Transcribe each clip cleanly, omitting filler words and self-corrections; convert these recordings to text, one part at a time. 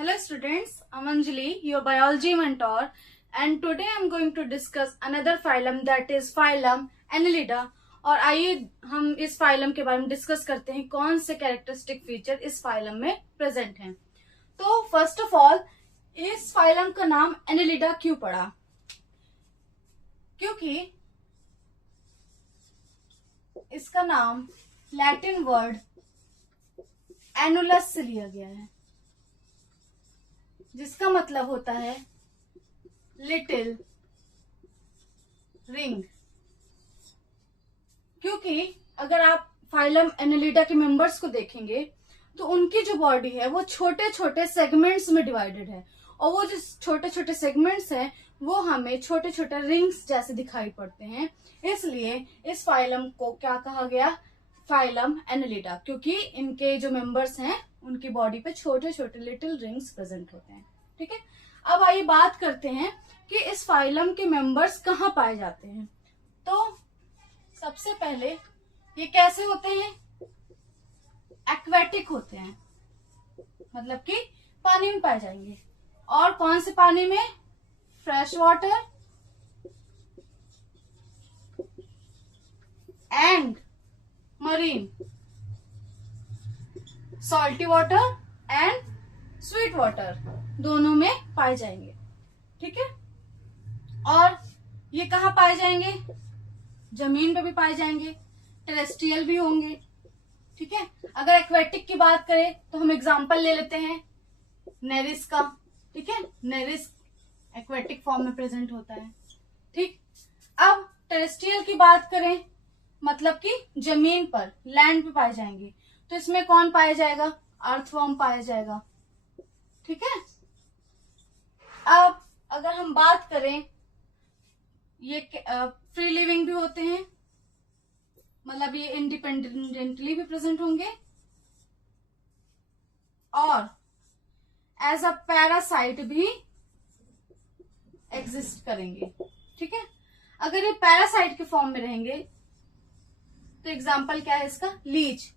Hello students, I'm Anjali, your biology mentor, and today I'm going to discuss another phylum that is phylum Annelida। और आइए हम इस phylum के बारे में डिस्कस करते हैं कौन से कैरेक्टरिस्टिक फीचर इस फाइलम में प्रेजेंट हैं। तो फर्स्ट ऑफ ऑल इस फाइलम का नाम एनेलिडा क्यों पड़ा? क्योंकि इसका नाम लैटिन वर्ड एनुलस से लिया गया है, जिसका मतलब होता है लिटिल रिंग। क्योंकि अगर आप फाइलम एनेलिडा के मेंबर्स को देखेंगे तो उनकी जो बॉडी है वो छोटे छोटे सेगमेंट्स में डिवाइडेड है, और वो जो छोटे छोटे सेगमेंट्स हैं वो हमें छोटे छोटे रिंग्स जैसे दिखाई पड़ते हैं। इसलिए इस फाइलम को क्या कहा गया? फाइलम एनेलिडा, क्योंकि इनके जो मेंबर्स हैं उनकी बॉडी पे छोटे छोटे लिटिल रिंग्स प्रेजेंट होते हैं। ठीक है, अब आइए बात करते हैं कि इस फाइलम के मेंबर्स कहाँ पाए जाते हैं। तो सबसे पहले ये कैसे होते हैं? एक्वेटिक होते हैं, मतलब कि पानी में पाए जाएंगे। और कौन से पानी में? Fresh water and marine, salty water and sweet water, दोनों में पाए जाएंगे। ठीक है, और ये कहाँ पाए जाएंगे? जमीन पे भी पाए जाएंगे, टेरेस्ट्रियल भी होंगे। ठीक है, अगर एक्वेटिक की बात करें तो हम एग्जांपल ले लेते हैं नेरिस का। ठीक है, नेरिस एक्वेटिक फॉर्म में प्रेजेंट होता है। ठीक, अब टेरेस्ट्रियल की बात करें, मतलब कि जमीन पर, लैंड पे पाए जाएंगे, तो इसमें कौन पाया जाएगा? अर्थवर्म पाया जाएगा। ठीक है, अब अगर हम बात करें, ये फ्री लिविंग भी होते हैं, मतलब ये इंडिपेंडेंटली भी प्रेजेंट होंगे, और एज अ पैरासाइट भी एग्जिस्ट करेंगे। ठीक है, अगर ये पैरासाइट के फॉर्म में रहेंगे तो एग्जाम्पल क्या है इसका? Leech,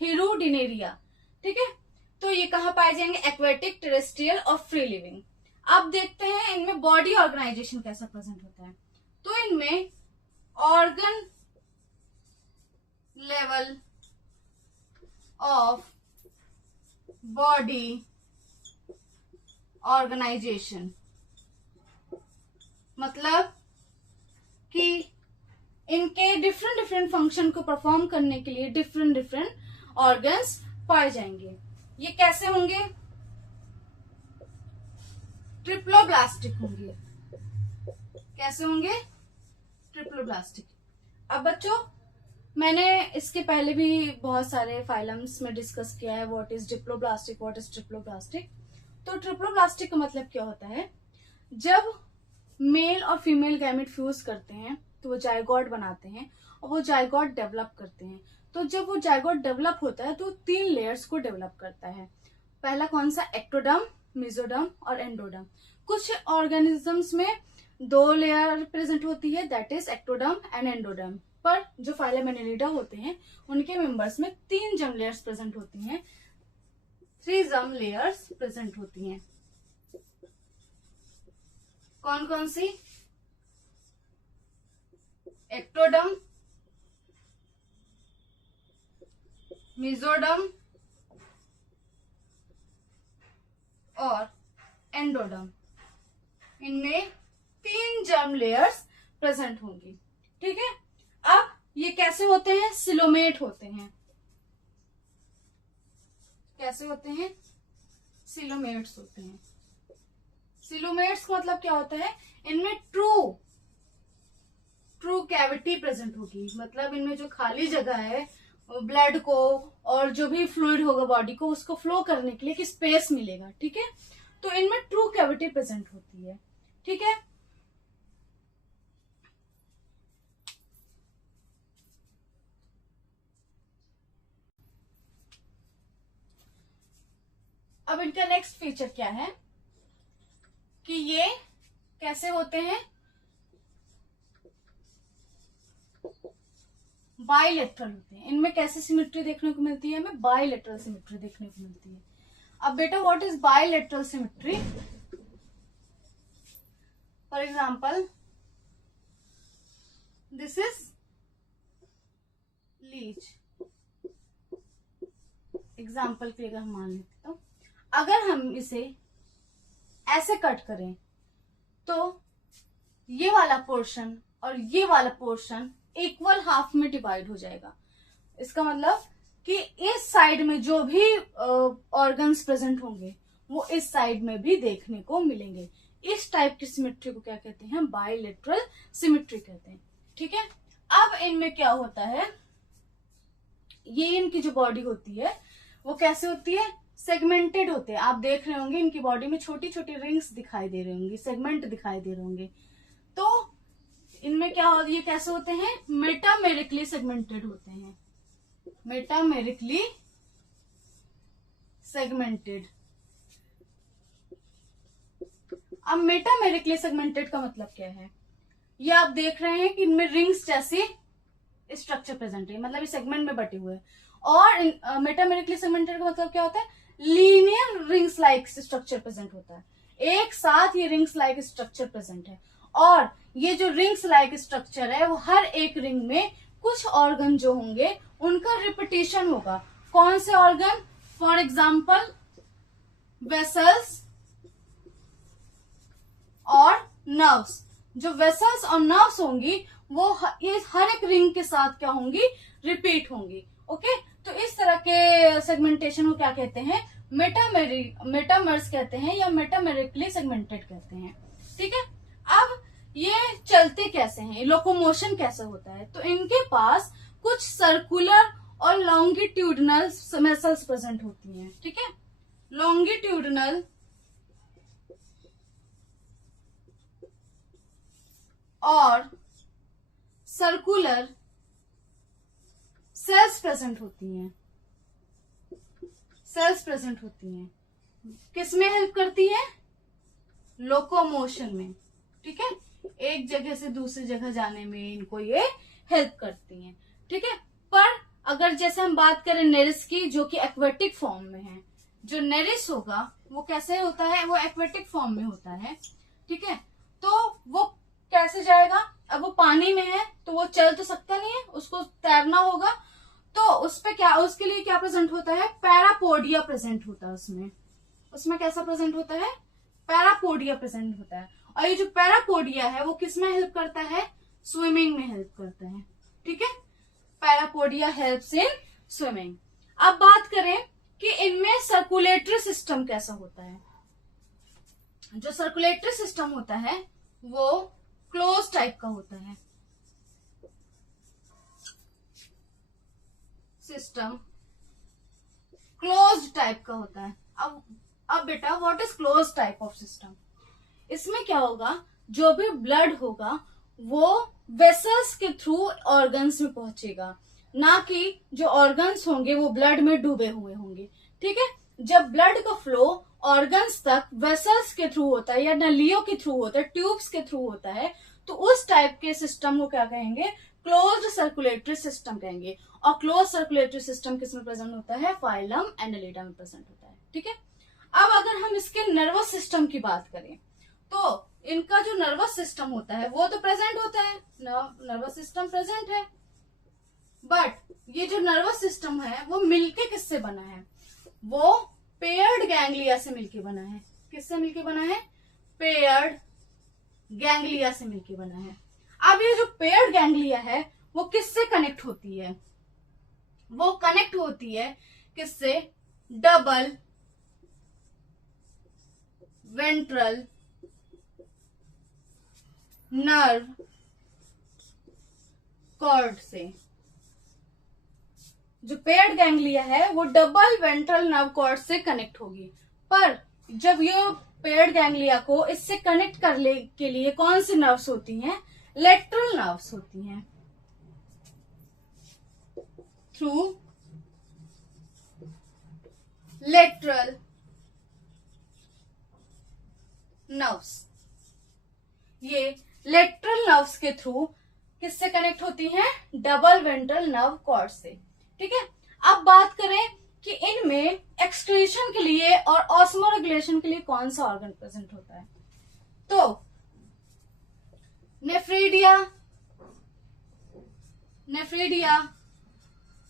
Hirudinaria. ठीक है, तो ये कहाँ पाए जाएंगे? एक्वेटिक, टेरेस्ट्रियल और फ्री लिविंग। अब देखते हैं इनमें बॉडी ऑर्गेनाइजेशन कैसा प्रेजेंट होता है। तो इनमें organ level of body organisation, मतलब कि इनके डिफरेंट डिफरेंट फंक्शन को परफॉर्म करने के लिए डिफरेंट डिफरेंट ऑर्गन्स पाए जाएंगे। ये कैसे होंगे? ट्रिप्लोब्लास्टिक होंगे। कैसे होंगे? ट्रिप्लोब्लास्टिक। अब बच्चों, मैंने इसके पहले भी बहुत सारे फाइलम्स में डिस्कस किया है what is diploblastic, what is triploblastic. तो ट्रिप्लोब्लास्टिक का मतलब क्या होता है? जब मेल और फीमेल गैमेट फ्यूज करते हैं तो वो जायगोट बनाते हैं, और वो जायगोट डेवलप करते हैं। तो जब वो जायगोट डेवलप होता है तो 3 लेयर्स को डेवलप करता है। पहला कौन सा? एक्टोडर्म, मेसोडर्म और एंडोडर्म। कुछ ऑर्गेनिजम्स में 2 लेयर प्रेजेंट होती है, that is ectoderm and endoderm. पर जो फाइलम एनेलिडा होते हैं उनके मेंबर्स में 3 जर्म लेयर्स प्रेजेंट होती हैं, 3 जर्म लेयर्स प्रेजेंट होती हैं। कौन कौन सी? एक्टोडर्म, मेसोडर्म और एंडोडर्म। इनमें 3 जर्म लेयर्स प्रेजेंट होंगी। ठीक है, अब ये कैसे होते हैं? सिलोमेट होते हैं। कैसे होते हैं? सिलोमेट्स होते हैं। सिलोमेट्स का मतलब क्या होता है? इनमें ट्रू कैविटी प्रेजेंट होगी, मतलब इनमें जो खाली जगह है ब्लड को और जो भी फ्लूइड होगा बॉडी को उसको फ्लो करने के लिए एक स्पेस मिलेगा। ठीक है, तो इनमें ट्रू कैविटी प्रेजेंट होती है। ठीक है, अब इनका नेक्स्ट फीचर क्या है कि ये कैसे होते हैं? बाइलेटरल होते हैं। इनमें कैसे सिमेट्री देखने को मिलती है? हमें बाइलेटरल सिमेट्री देखने को मिलती है। अब बेटा what is bilateral symmetry? For example this is leech, example के लिए अगर हम मान लेते तो अगर हम इसे ऐसे कट करें तो ये वाला पोर्शन और ये वाला पोर्शन इक्वल हाफ में डिवाइड हो जाएगा। इसका मतलब कि इस साइड में जो भी ऑर्गन्स प्रेजेंट होंगे वो इस साइड में भी देखने को मिलेंगे। इस टाइप की सिमेट्री को क्या कहते हैं? बायलेटरल सिमेट्री कहते हैं। ठीक है, अब इनमें क्या होता है, ये इनकी जो बॉडी होती है वो कैसे होती है? सेगमेंटेड होते हैं। आप देख रहे होंगे इनकी बॉडी में छोटी छोटी रिंग्स दिखाई दे रही होंगी, सेगमेंट दिखाई दे रहे होंगे। तो इनमें क्या हो, ये कैसे होते हैं? मेटामेरिकली सेगमेंटेड होते हैं, मेटामेरिकली सेगमेंटेड। अब मेटामेरिकली सेगमेंटेड का मतलब क्या है? ये आप देख रहे हैं कि इनमें रिंग्स जैसे स्ट्रक्चर प्रेजेंट है, मतलब ये सेगमेंट में बटे हुए हैं। और मेटामेरिकली सेगमेंटेड का मतलब क्या होता है? Linear rings like structure present होता है, एक साथ ये रिंग्स लाइक स्ट्रक्चर प्रेजेंट है। और ये जो रिंग्स लाइक स्ट्रक्चर है वो हर एक रिंग में कुछ ऑर्गन जो होंगे उनका रिपीटिशन होगा। कौन से ऑर्गन? फॉर एग्जाम्पल वेसल्स और नर्व्स। जो वेसल्स और नर्व्स होंगी वो ये हर एक रिंग के साथ क्या होंगी? रिपीट होंगी। ओके, तो इस तरह के सेगमेंटेशन को क्या कहते हैं? मेटामर्स कहते हैं या मेटामेरिकली सेगमेंटेड कहते हैं। ठीक है, अब ये चलते कैसे हैं, लोकोमोशन कैसे होता है? तो इनके पास कुछ सर्कुलर और लॉन्गिट्यूडनल मसल्स प्रेजेंट होती हैं। ठीक है, लॉन्गिट्यूडनल और सर्कुलर सेल्स प्रेजेंट होती हैं, सेल्स प्रेजेंट होती हैं। किसमें हेल्प करती है? लोकोमोशन में। ठीक है, एक जगह से दूसरी जगह जाने में इनको ये हेल्प करती हैं। ठीक है, पर अगर जैसे हम बात करें नेरिस की, जो कि एक्वेटिक फॉर्म में है, जो नेरिस होगा वो कैसे होता है? वो एक्वेटिक फॉर्म में होता है। ठीक है, तो वो कैसे जाएगा? अब वो पानी में है तो वो चल तो सकता नहीं है, उसको तैरना होगा। तो उस पे क्या, उसके लिए क्या प्रेजेंट होता है? पैरापोडिया प्रेजेंट होता है उसमें। उसमें कैसा प्रेजेंट होता है? पैरापोडिया प्रेजेंट होता है। और ये जो पैरापोडिया है वो किसमें हेल्प करता है? स्विमिंग में हेल्प करता है। ठीक है, पैरापोडिया हेल्प्स इन स्विमिंग। अब बात करें कि इनमें सर्कुलेटरी सिस्टम कैसा होता है। जो सर्कुलेटरी सिस्टम होता है वो क्लोज टाइप का होता है। सिस्टम क्लोज टाइप का होता है। अब बेटा what is close type of system? इसमें क्या होगा? जो भी ब्लड होगा वो वेसल्स के थ्रू ऑर्गन्स में पहुंचेगा, ना कि जो ऑर्गन्स होंगे वो ब्लड में डूबे हुए होंगे। ठीक है, जब ब्लड का फ्लो ऑर्गन्स तक वेसल्स के थ्रू होता है या नलियों के थ्रू होता है, ट्यूब्स के थ्रू होता है, तो उस टाइप के सिस्टम को क्या कहेंगे? क्लोज्ड सर्कुलेटरी सिस्टम कहेंगे। और क्लोज सर्कुलेटरी सिस्टम किसमें प्रेजेंट होता है? फाइलम एनालिडा में प्रेजेंट होता है। ठीक है, अब अगर हम इसके नर्वस सिस्टम की बात करें तो इनका जो नर्वस सिस्टम होता है वो तो प्रेजेंट होता है, नर्वस सिस्टम प्रेजेंट है। बट ये जो नर्वस सिस्टम है वो मिलके किससे बना है? वो पेयर्ड गैंग्लिया से मिलके बना है। किससे मिलके बना है? पेयर्ड गैंग्लिया से मिलके बना है। अब ये जो पेयर्ड गैंग्लिया है वो किससे कनेक्ट होती है? वो कनेक्ट होती है किससे? डबल वेंट्रल नर्व कॉर्ड से। जो पेयर्ड गैंग्लिया है वो डबल वेंट्रल नर्व कॉर्ड से कनेक्ट होगी। पर जब ये पेयर्ड गैंग्लिया को इससे कनेक्ट करने के लिए कौन सी नर्व्स होती हैं? लेटरल नर्व्स होती हैं। थ्रू लेटरल नर्व्स, ये लेटरल नर्व्स के थ्रू किससे कनेक्ट होती हैं? डबल वेंट्रल नर्व कॉर्ड से। ठीक है, अब बात करें कि इनमें एक्सक्रीशन के लिए और ऑस्मोरेगुलेशन के लिए कौन सा ऑर्गन प्रेजेंट होता है। तो नेफ्रीडिया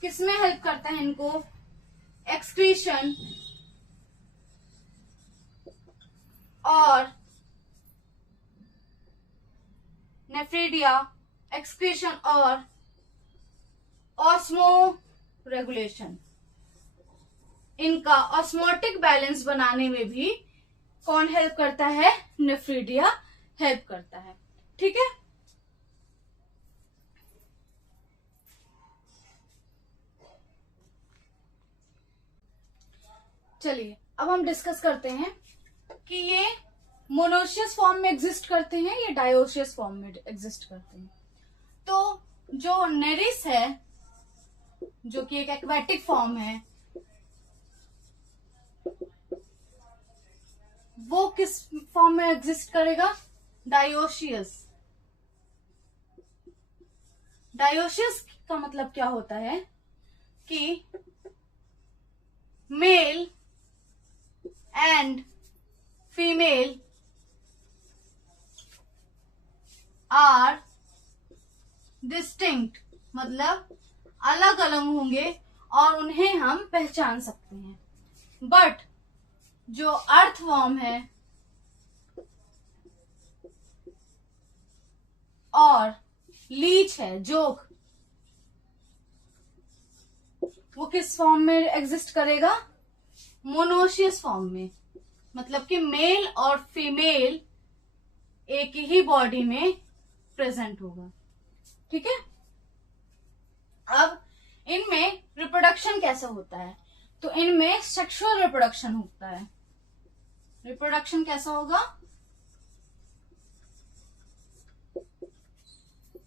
किसमें हेल्प करता है इनको, एक्सक्रीशन और ऑस्मो रेगुलेशन, इनका ऑस्मोटिक बैलेंस बनाने में भी कौन हेल्प करता है, नेफ्रीडिया हेल्प करता है। ठीक है, चलिए अब हम डिस्कस करते हैं कि ये मोनोशियस फॉर्म में एग्जिस्ट करते हैं या डायोशियस फॉर्म में एग्जिस्ट करते हैं। तो जो नेरिस है, जो कि एक एक्वेटिक फॉर्म है, वो किस फॉर्म में एग्जिस्ट करेगा, डायोशियस। डायोशियस का मतलब क्या होता है कि male and female are distinct, मतलब अलग अलग होंगे और उन्हें हम पहचान सकते हैं। बट जो अर्थवॉर्म है और लीच है, जोक, वो किस फॉर्म में एग्जिस्ट करेगा, मोनोशियस फॉर्म में, मतलब कि मेल और फीमेल एक ही बॉडी में प्रेजेंट होगा। ठीक है, अब इनमें रिप्रोडक्शन कैसे होता है, तो इनमें सेक्सुअल रिप्रोडक्शन होता है। रिप्रोडक्शन कैसा होगा,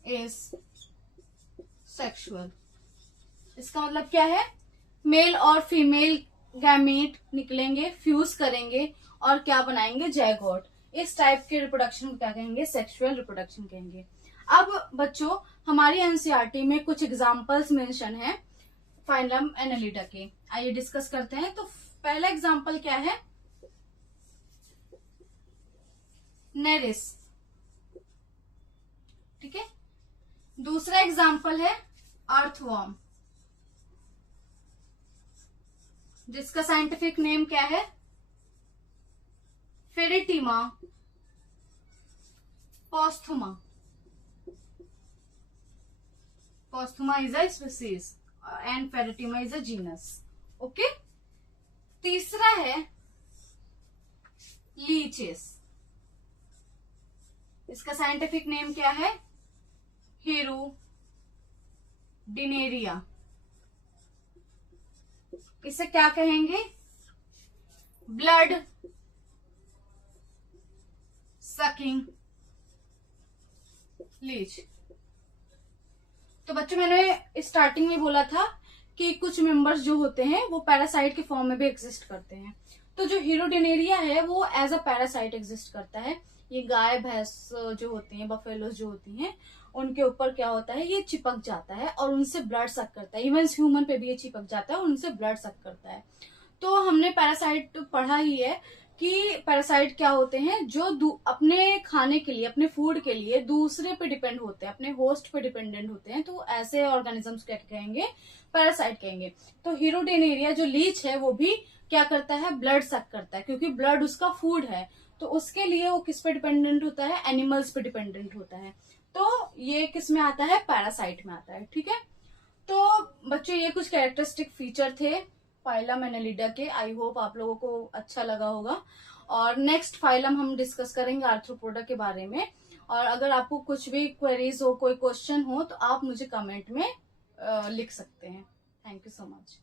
इज सेक्सुअल। इसका मतलब क्या है, मेल और फीमेल गैमीट निकलेंगे, फ्यूज करेंगे और क्या बनाएंगे, जायगोट। इस टाइप के रिप्रोडक्शन को क्या कहेंगे, सेक्सुअल रिप्रोडक्शन कहेंगे। अब बच्चों, हमारी एनसीईआरटी में कुछ एग्जांपल्स मेंशन है फाइलम एनालिडा के, आइए डिस्कस करते हैं। तो पहला एग्जांपल क्या है, नेरिस। ठीक है, दूसरा एग्जांपल है अर्थवॉर्म, जिसका साइंटिफिक नेम क्या है, Pheretima पोस्थुमा। पोस्थुमा is a species and Pheretima is a genus. Okay, तीसरा है लीचेस, इसका साइंटिफिक नेम क्या है, हिरुडिनेरिया। इसे क्या कहेंगे, ब्लड सकिंग लीच। तो बच्चों, मैंने स्टार्टिंग में बोला था कि कुछ मेंबर्स जो होते हैं वो पैरासाइट के फॉर्म में भी एग्जिस्ट करते हैं। तो जो हिरुडिनेरिया है वो एज अ पैरासाइट एग्जिस्ट करता है। ये गाय भैंस जो होती हैं, बफेलोज जो होती हैं, उनके ऊपर क्या होता है, ये चिपक जाता है और उनसे ब्लड सक करता है। इवन ह्यूमन पे भी ये चिपक जाता है और उनसे ब्लड सक करता है। तो हमने पैरासाइट पढ़ा ही है कि पैरासाइट क्या होते हैं, जो अपने खाने के लिए, अपने फूड के लिए दूसरे पे डिपेंड होते हैं, अपने होस्ट पे डिपेंडेंट होते हैं। तो ऐसे ऑर्गेनिजम्स क्या कहेंगे, पैरासाइट कहेंगे। तो हिरुडिनेरिया जो लीच है वो भी क्या करता है, ब्लड सक करता है, क्योंकि ब्लड उसका फूड है। तो उसके लिए वो किस पे डिपेंडेंट होता है, एनिमल्स पे डिपेंडेंट होता है। तो ये किस में आता है, पैरासाइट में आता है। ठीक है, तो बच्चों ये कुछ कैरेक्टरिस्टिक फीचर थे फाइलम एनालिडा के। आई होप आप लोगों को अच्छा लगा होगा। और नेक्स्ट फाइलम हम डिस्कस करेंगे आर्थ्रोपोडा के बारे में। और अगर आपको कुछ भी क्वेरीज हो, कोई क्वेश्चन हो, तो आप मुझे कमेंट में लिख सकते हैं। Thank you so much.